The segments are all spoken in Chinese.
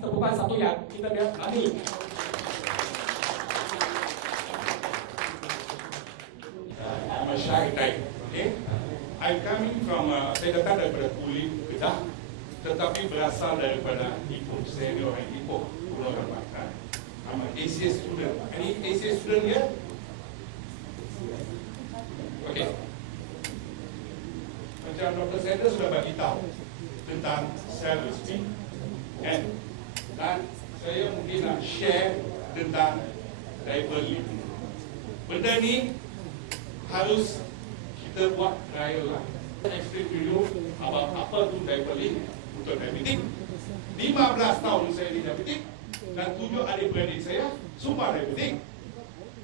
kasih tepukan satu yang kita lihat berani. I'm a shy type, okay? I'm coming from, saya datang daripada kulit Kedah, tetapi berasal daripada Ipoh. Saya ni orang Ipoh, Pulau Kedah. I'm an ACA student. Any ACA student here? Okay. Macam Dr. Sanders sudah bagi tahu tentang self-esteem, kan? Dan saya mungkin nak share tentang diaper link. Benda ni harus kita buat trial lah. Saya explain to you about apa tu diaper link untuk diabetik. 15 tahun saya di diabetik dan 7 adik-beradik saya semua diabetik.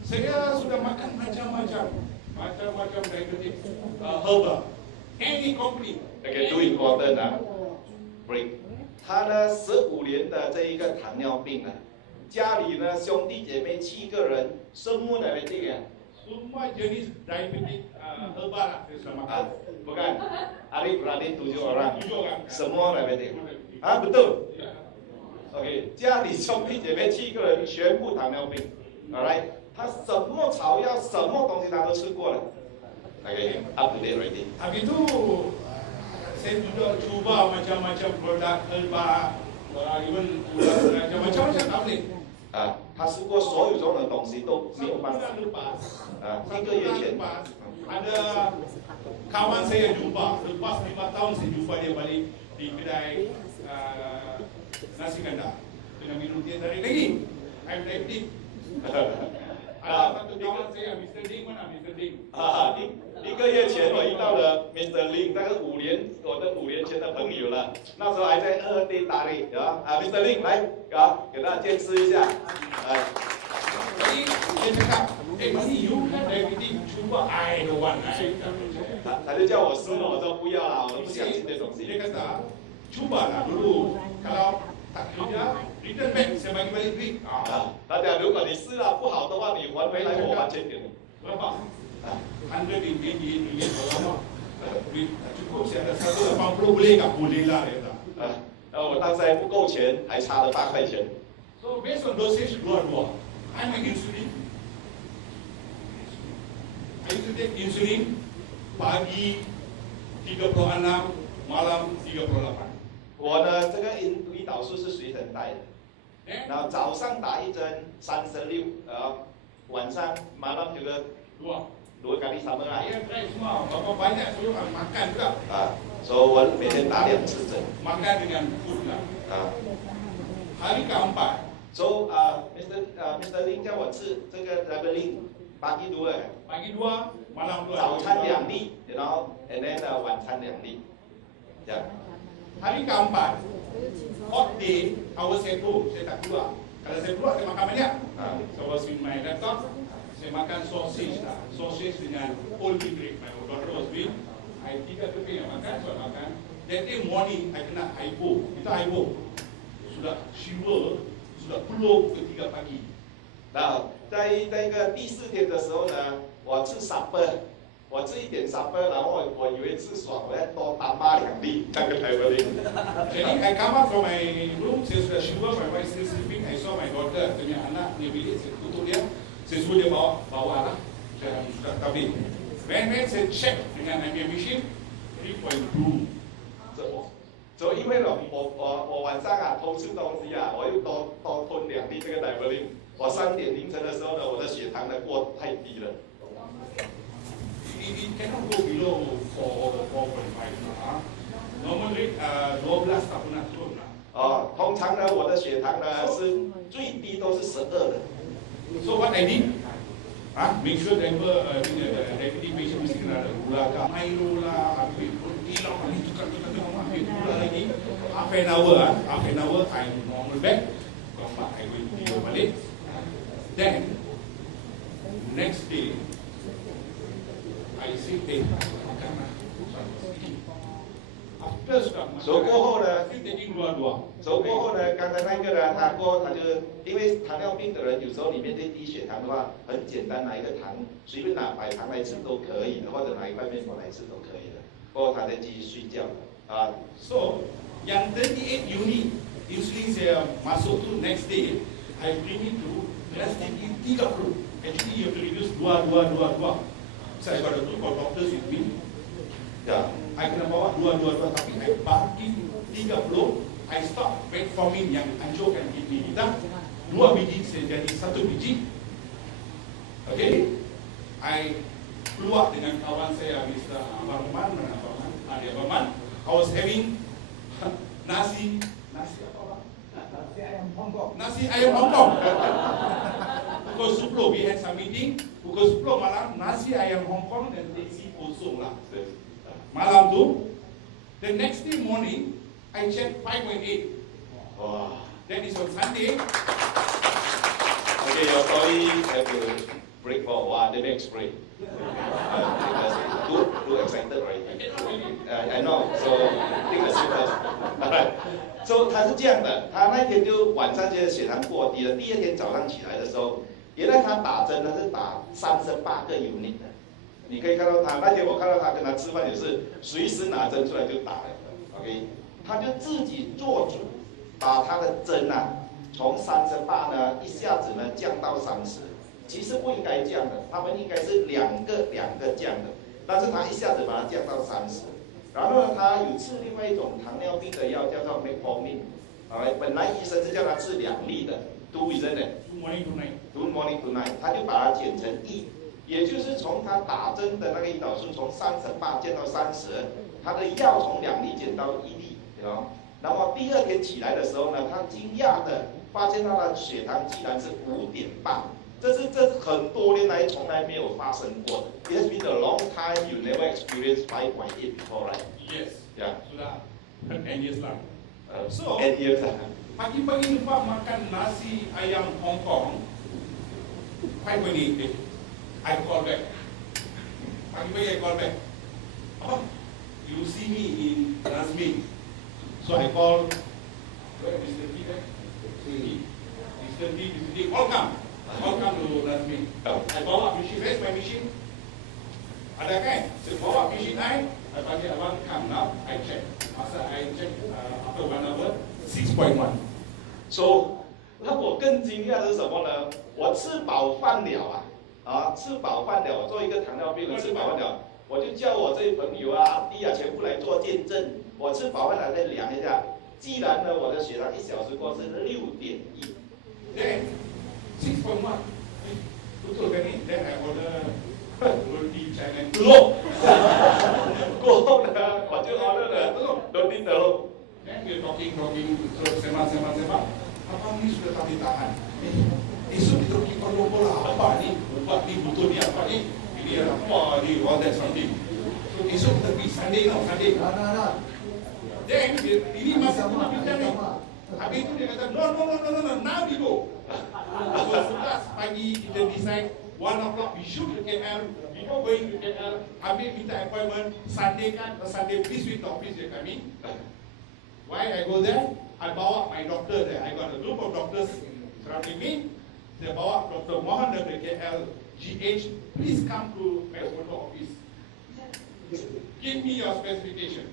Saya sudah makan macam-macam diabetik herbal. Any company. Okay, too important 啊 ，break。他呢15年的这一个糖尿病啊，家里呢兄弟姐妹7个人，semua diabetik ya。 Semua jenis diabetik herbal lah saya sudah makan. Bukan, adik-beradik 7 orang， 7 orang. semua diabetik。啊，betul。OK， 家里兄弟姐妹7个人全部糖尿病 ，alright， 他什么草药、什么东西他都吃过了。OK，up to date already。 Habis tu saya juga cuba macam-macam produk herbal, even macam-macam tablet. 啊，他试过所有种的东西都没有办法。啊，1个月前。 ada kawan saya jumpa, lepas 5 tahun saya jumpa dia balik di kedai nasi kandar dengan minum teh tarik lagi. I'm diabetic. Ada satu kawan saya, Mr. Ding mana Mr. Ding? 1个月前我遇到了 Mr. Lin， 那个我的5年前的朋友了，那时候还在2地打理，啊 ，Mr. Lin 来，啊，给大家见识一下，Jadi dia cakap, Mani you kan diabetic, cuba I don't want I. 他就叫我试了，我说不要啦，我不想吃这东西。 Dia kata, cubalah dulu, kalau tak kerja, return back, saya bagi balik duit. 他讲如果你试了不好的话，你还回来我完全给你。 Berapa? 100 ringgit berapa? Cukup saya ada 180 boleh tak? Boleh lah dia kata. 我当时还不够钱，还差了8块钱。 So based on dosage dua-dua, I make insulin. I used to take insulin pagi 36, malam 38. 我呢，这个胰岛素是随身带的，然后早上打1针36，晚上malam juga 2 kali sama lah。 Saya try semua, berapa banyak saya orang makan juga. 所以我每天打2次针。 Makan dengan food lah. Hari keempat. So Mr. Lin 叫我吃这个 Diabetic pagi 2， Pagi 2, malam 2. 早餐2粒，然后 and then 晚餐2粒，这样。 Hari keempat, hot day, awal saya tu, saya tak keluar. Kalau saya keluar, saya makan banyak. So I was with my laptop, saya makan sausage lah. Sausage dengan whole wheat bread. My daughter was with, I 3 keping yang makan, so I makan. That day morning, I kena hypo. Kita hypo. Sudah shiver, sudah peluh ke 3 pagi. 那在那个第4天的时候呢，我吃supper， 我吃一点supper， 然后我以为吃爽，我要多打8 2粒那个 Diabetic。 Jadi I come out from my room, saya sudah shiver, my wife still sleeping. I saw my daughter, punya anak, dia bilik, saya tutup dia. Saya suruh dia bawa lah. Saya sudah tabik. When saya check dengan IBM machine, 3.2. 所以因为我晚上啊偷吃东西啊，我又多吞2粒这个 Diabetic。 我3点凌晨的时候呢，我的血糖呢过太低了。 It cannot go below 4 or 4.5. Normally 12 tak pernah turun lah. 通常呢，我的血糖呢是最低都是12的。 So what I did? Make sure diabetic patient mesti kena ada gula ke, Milo lah, ambil protein lah, ambil gula lagi. Half an hour, I normal back. Keempat, I going to tidur balik. Then, next day, I say, makan lah. After sudah makan, so 过后呢， taking dua-dua. 过后呢，刚才那个呢，他就因为糖尿病的人有时候你面对低血糖的话，很简单，拿一个糖，随便拿白糖来吃都可以的，或者拿一块面包来吃都可以的。过后他再继续睡觉。So, yang 38 unit insulin saya masuk tu next day, I bring it to resting in 30. Actually, you have to reduce 2. So I got a group of doctors with me. Ya. I kena bawa 2, tapi I bagi 30. I stop metformin yang hancurkan kidney kita. 2 biji saya jadi 1 biji. Okay, I keluar dengan kawan saya, Mr. Abang Man, Adi Abang Man. I was having nasi apa Bang? Nasi ayam Hongkong. Pukul 10 we had some meeting. Pukul 10 malam nasi ayam Hongkong dan nasi kosong lah. Malam tu, the next day morning, I checked 5.8. Wow. That is on Sunday. Okay, your story have to break for a while. Let me explain. Too excited already. I know. So take a sip first. Alright. So 他是这样的，他那天就晚上觉得血糖过低了，第二天早上起来的时候，原来他打针他是打38个 unit 的。你可以看到他那天我看到他跟他吃饭也是随时拿针出来就打了的 ，OK， 他就自己做主，把他的针啊从38呢一下子呢降到30，其实不应该这样的，他们应该是两个降的，但是他一下子把它降到30，然后呢他有吃另外一种糖尿病的药叫做 metformin， 本来医生是叫他吃2粒的 ，2 isn't it？ 2 morning to night， 他就把它减成1。也就是从他打针的那个胰岛素从38降到30，他的药从2粒减到1粒，对吧？那么第二天起来的时候呢，他惊讶的发现他的血糖竟然是5.8，这是很多年来从来没有发生过的。It has been a long time you never experienced 5.8 before, right? Yes. Yeah. Sudah 10 years lah. So 10 years lah. Pagi-pagi lupa makan nasi ayam Hong Kong. 5.8. I call back. Pagi-pagi I call back. Oh, you see me in Nazmi. So I call. Where Mr. T there? Mr. T, all come. All come to Nazmi. I bawa machine. Where's my machine? Ada kan? Saya bawa machine I bagi abang come now. I check. Masa I check after 1 hour 6.1. So 那我更惊讶的是什么呢？我吃饱饭了吃饱饭了，我做一个糖尿病人吃饱饭了，我就叫我这些朋友啊、弟啊全部来做见证。我吃饱饭了再量一下，既然呢我的血糖1小时过是6.1， Then 6.1. Betul kan ni? Then I order roti canai telur. 过后呢，我就 order 了roti telur。 Then we talking, terus sembang. Abang ni sudah tak ditahan. Esok kita pergi Kuala Lumpur lah. Apa ni? Ubat ni betul ni apa ni? Ini apa ni? All that something. So esok kita pergi Sunday tau, Sunday. Then ini masa tu nak bincang ni. Habis tu dia kata, no, now we go. So sudah pagi kita decide 1 o'clock we shoot to KL. Before going to KL, habis minta appointment Sunday kan? Sunday please with the office dia kami. Why I go there? I bawa my doctor there. I got a group of doctors surrounding me. Saya bawa Dr. Mohan dari KL GH. Please come to my photo office. Give me your specification.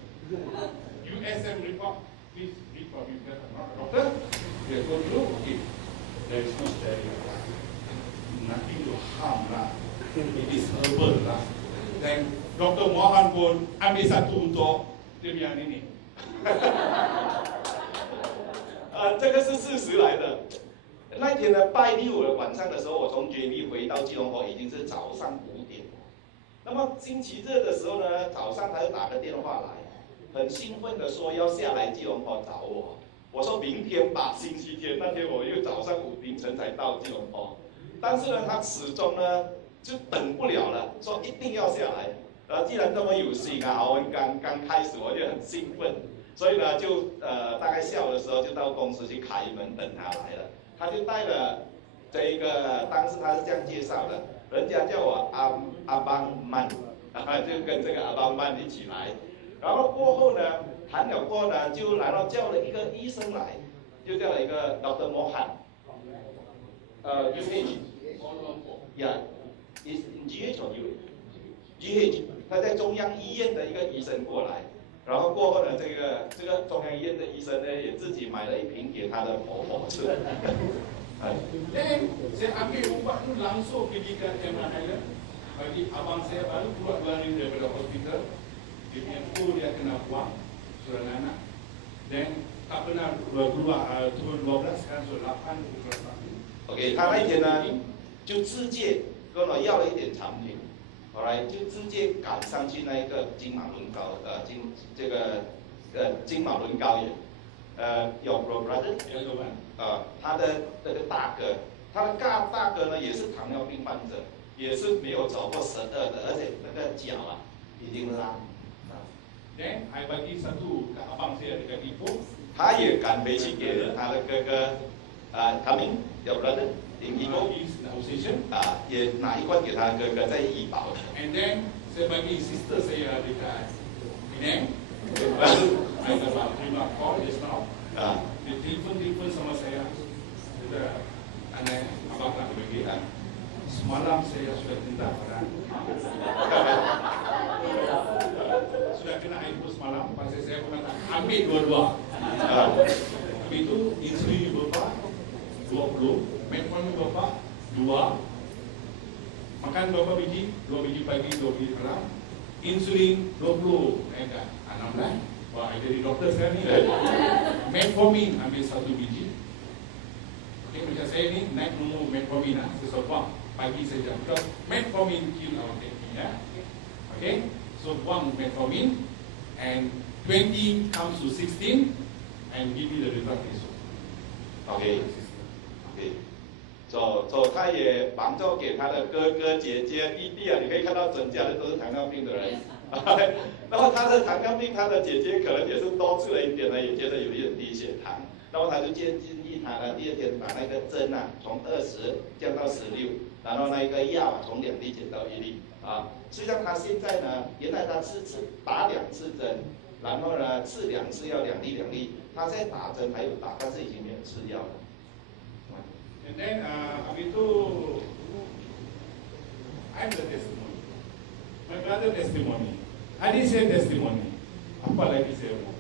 USM report. Please read for me because I'm not a doctor. They go through. Okay. There is no stereo. Nothing to harm lah. It is herbal lah. Then Dr. Mohan pun ambil satu untuk dia biar ini. 这个是事实来的。那天呢，拜六的晚上的时候，我从绝密回到基隆河已经是早上5点。那么星期日的时候呢，早上他就打个电话来，很兴奋的说要下来基隆河找我。我说明天吧，星期天那天我又早上凌晨才到基隆河，但是呢，他始终呢就等不了了，说一定要下来。既然这么有心啊，我们刚开始我就很兴奋。 所以呢，就大概下午的时候就到公司去开门等他来了。他就带了这一个，当时他是这样介绍的，人家叫我阿邦曼，就跟这个阿邦曼一起来。然后过后呢，谈了过呢，就然后叫了一个医生来，就叫了一个 Dr. Mohan，GH， 他在中央医院的一个医生过来。然后过后呢，这个中央医院的医生呢，也自己买了一瓶给他的婆婆吃。Dan saya ambil ubat tu langsung pergi ke Cameron Highland. Bagi abang saya baru keluar daripada hospital. Dia punya full dia kena buang surat anak. Dan tak pernah keluar turun 12 sekarang surat 8 turun 1. OK， 他那一天呢，就直接跟我要了一点产品，后来就直接赶上去那一个金马伦高原，有 brother， 他的那个大哥，他的大哥呢也是糖尿病患者，也是没有走过12的，而且那个脚已经烂。Dan I bagi satu kat abang saya dekat Ipoh. 他也赶回去给他的哥哥他们有 brother 以后也拿一罐给他的哥哥在医保。And then saya bagi sister saya dekat Penang. Baru I dapat terima call just now. Dia telefon sama saya. Kata, anak abang nak bagi. Semalam saya sudah minta barang. Sudah kena info semalam. Pasal saya pun nak ambil dua-dua. Habis itu insulin berapa? 20. Metformin berapa? 2. Makan berapa biji? 2 biji pagi, 2 biji malam. Insulin 20. Naikkan 16. Wah, jadi doktor sekarang ni. Metformin ambil 1 biji. Okay, macam saya ni naik nombor metformin lah. Sesuatu pagi saja. Metformin kill our taking ya. Okay, so buang metformin and 20 comes to 16 and give me the result esok. OK， 他也帮助给他的哥哥、姐姐、弟弟啊，你可以看到整家人都是糖尿病的人。然后他的糖尿病，他的姐姐可能也是多吃了一点呢，也觉得有一点低血糖，然后他就建议他呢，第二天把那个针啊从20降到16，然后那一个药从2粒减到1粒啊。实际上他现在呢，原来他打2次针，然后呢吃2次药2粒，他现在打针还有打，但是已经没有吃药了。And then habis tu I'm the testimony. My brother testimony. Adik saya testimony. Apa lagi saya mau?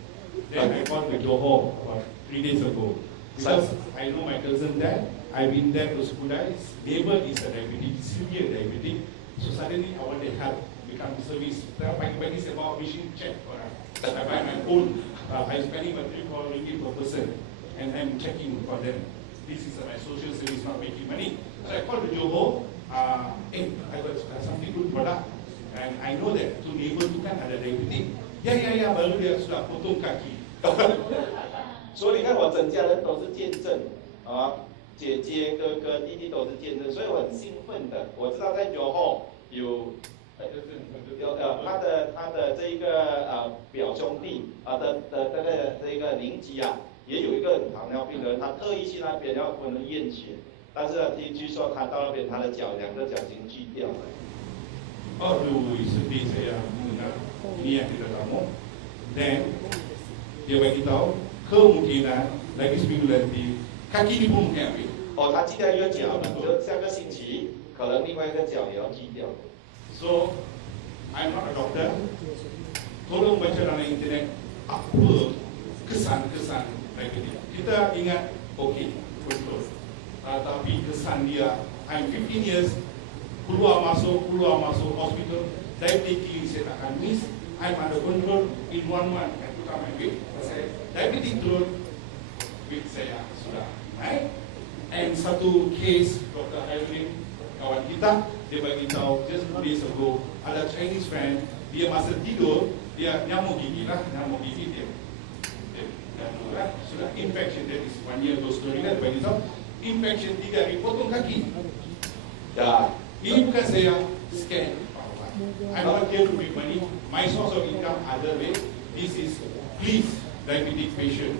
Then I called to Johor about 3 days ago. Because I know my cousin there. I've been there to school there. His neighbor is a diabetic, severe diabetic. So suddenly I want to help become service. Pagi-pagi saya bawa machine check orang. I buy my own. I'm spending about 3-4 ringgit per person. And I'm checking for them. This is my social service, not making money. So I called to Johor. I got something good product. And I know that to neighbor tu kan ada diabetic. Ya, baru dia sudah potong kaki. 所以你看，我整家人都是见证啊，姐姐、哥哥、弟弟都是见证，所以我很兴奋的。我知道在Johor有他的这一个表兄弟这一个邻居啊，也有一个糖尿病的人，他特意去那边要跟人验血，但是据说他到那边他的2个脚已经锯掉了。Aduh, sedih saya mendengar ini yang kita tahu. Dan dia bagi tahu kemungkinan lagi seminggu nanti kaki ini pun mungkin ambil. 他锯掉一个脚了，就下个星期可能另外一个脚也要锯掉。So I'm not a doctor. Tolong baca dalam internet apa kesan-kesan diabetes. Kita ingat okey, betul. Tapi kesan dia, I'm 15 years. Keluar masuk hospital. Diabetes saya tak akan miss. I'm under control in 1 month. I tukar my weight. Pasal diabetes turun, weight saya sudah naik. And satu case Dr. Irwin, kawan kita, dia bagi tahu just 2 days ago, ada Chinese friend, dia masa tidur, dia nyamuk gigi dia. Sudah infection, that is 1 year ago story lah, bagi tahu infection 3 hari, potong kaki. Ya. Ini bukan saya scam. I'm not here to make money. My source of income other way. This is please diabetic patient.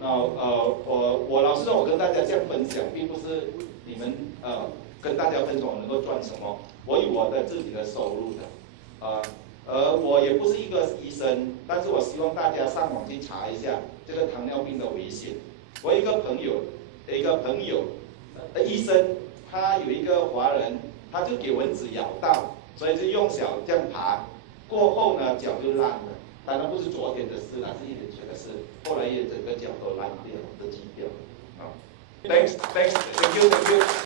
我老实说，我跟大家这样分享，并不是你们跟大家分享我能够赚什么，我有我的自己的收入的，我也不是一个医生，但是我希望大家上网去查一下这个糖尿病的危险。我有一个朋友，医生。他有一个华人，他就给蚊子咬到，所以就用脚这样爬，过后呢脚就烂了，当然不是昨天的事啦，是1年前的事。后来也整个脚都烂掉，都锯掉。啊，thank you。